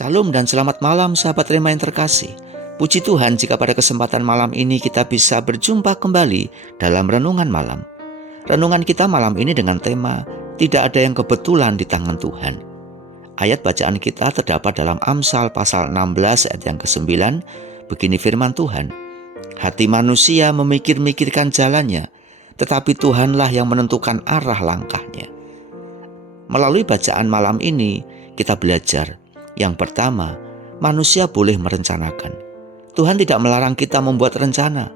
Salam dan selamat malam sahabat Rema yang terkasih. Puji Tuhan jika pada kesempatan malam ini kita bisa berjumpa kembali dalam renungan malam. Renungan kita malam ini dengan tema tidak ada yang kebetulan di tangan Tuhan. Ayat bacaan kita terdapat dalam Amsal pasal 16 ayat yang ke-9. Begini firman Tuhan, hati manusia memikir-mikirkan jalannya, tetapi Tuhanlah yang menentukan arah langkahnya. Melalui bacaan malam ini kita belajar, yang pertama, manusia boleh merencanakan. Tuhan tidak melarang kita membuat rencana.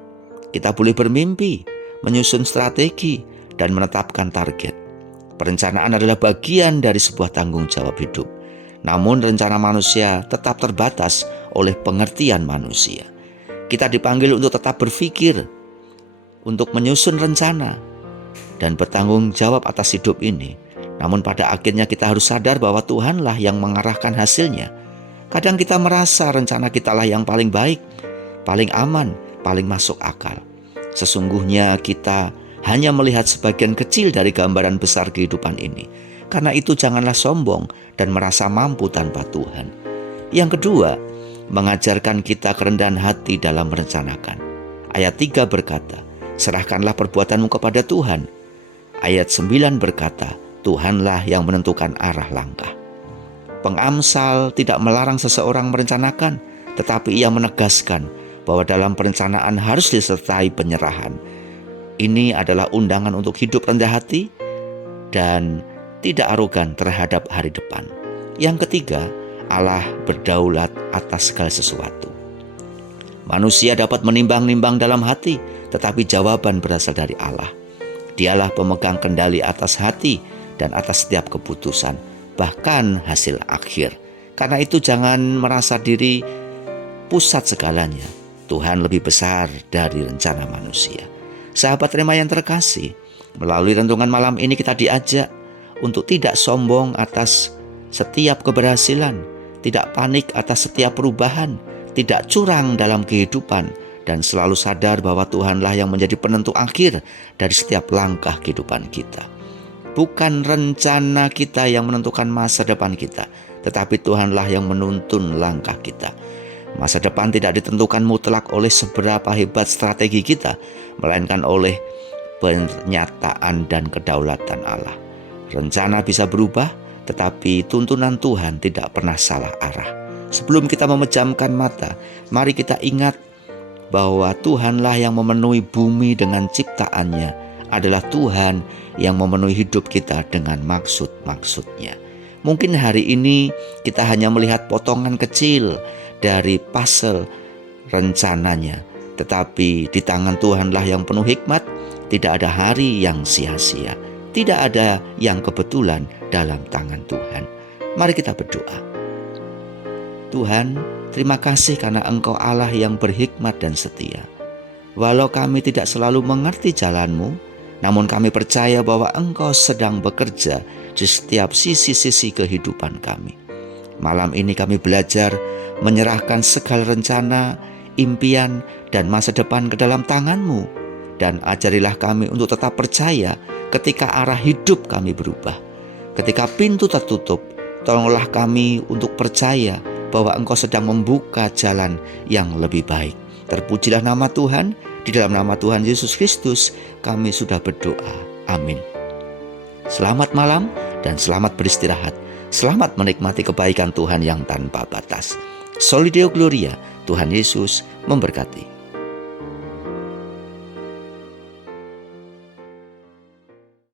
Kita boleh bermimpi, menyusun strategi, dan menetapkan target. Perencanaan adalah bagian dari sebuah tanggung jawab hidup. Namun rencana manusia tetap terbatas oleh pengertian manusia. Kita dipanggil untuk tetap berpikir, untuk menyusun rencana, dan bertanggung jawab atas hidup ini. Namun pada akhirnya kita harus sadar bahwa Tuhanlah yang mengarahkan hasilnya. Kadang kita merasa rencana kitalah yang paling baik, paling aman, paling masuk akal. Sesungguhnya kita hanya melihat sebagian kecil dari gambaran besar kehidupan ini. Karena itu janganlah sombong dan merasa mampu tanpa Tuhan. Yang kedua, mengajarkan kita kerendahan hati dalam merencanakan. Ayat 3 berkata, serahkanlah perbuatanmu kepada Tuhan. Ayat 9 berkata, Tuhanlah yang menentukan arah langkah. Pengamsal tidak melarang seseorang merencanakan, tetapi ia menegaskan bahwa dalam perencanaan harus disertai penyerahan. Ini adalah undangan untuk hidup rendah hati dan tidak arogan terhadap hari depan. Yang ketiga, Allah berdaulat atas segala sesuatu. Manusia dapat menimbang-nimbang dalam hati, tetapi jawaban berasal dari Allah. Dialah pemegang kendali atas hati dan atas setiap keputusan, bahkan hasil akhir. Karena itu jangan merasa diri pusat segalanya. Tuhan lebih besar dari rencana manusia. Sahabat Rema yang terkasih, melalui renungan malam ini kita diajak untuk tidak sombong atas setiap keberhasilan, tidak panik atas setiap perubahan, tidak curang dalam kehidupan, dan selalu sadar bahwa Tuhanlah yang menjadi penentu akhir dari setiap langkah kehidupan kita. Bukan rencana kita yang menentukan masa depan kita, tetapi Tuhanlah yang menuntun langkah kita. Masa depan tidak ditentukan mutlak oleh seberapa hebat strategi kita, melainkan oleh pernyataan dan kedaulatan Allah. Rencana bisa berubah, tetapi tuntunan Tuhan tidak pernah salah arah. Sebelum kita memejamkan mata, mari kita ingat bahwa Tuhanlah yang memenuhi bumi dengan ciptaannya, adalah Tuhan yang memenuhi hidup kita dengan maksud-maksudnya. Mungkin hari ini kita hanya melihat potongan kecil dari puzzle rencananya, tetapi di tangan Tuhanlah yang penuh hikmat. Tidak ada hari yang sia-sia, tidak ada yang kebetulan dalam tangan Tuhan. Mari kita berdoa. Tuhan, terima kasih karena Engkau Allah yang berhikmat dan setia. Walau kami tidak selalu mengerti jalan-Mu, namun kami percaya bahwa Engkau sedang bekerja di setiap sisi-sisi kehidupan kami. Malam ini kami belajar menyerahkan segala rencana, impian, dan masa depan ke dalam tangan-Mu. Dan ajarilah kami untuk tetap percaya ketika arah hidup kami berubah. Ketika pintu tertutup, tolonglah kami untuk percaya bahwa Engkau sedang membuka jalan yang lebih baik. Terpujilah nama Tuhan. Di dalam nama Tuhan Yesus Kristus kami sudah berdoa. Amin. Selamat malam dan selamat beristirahat. Selamat menikmati kebaikan Tuhan yang tanpa batas. Soli Deo Gloria, Tuhan Yesus memberkati.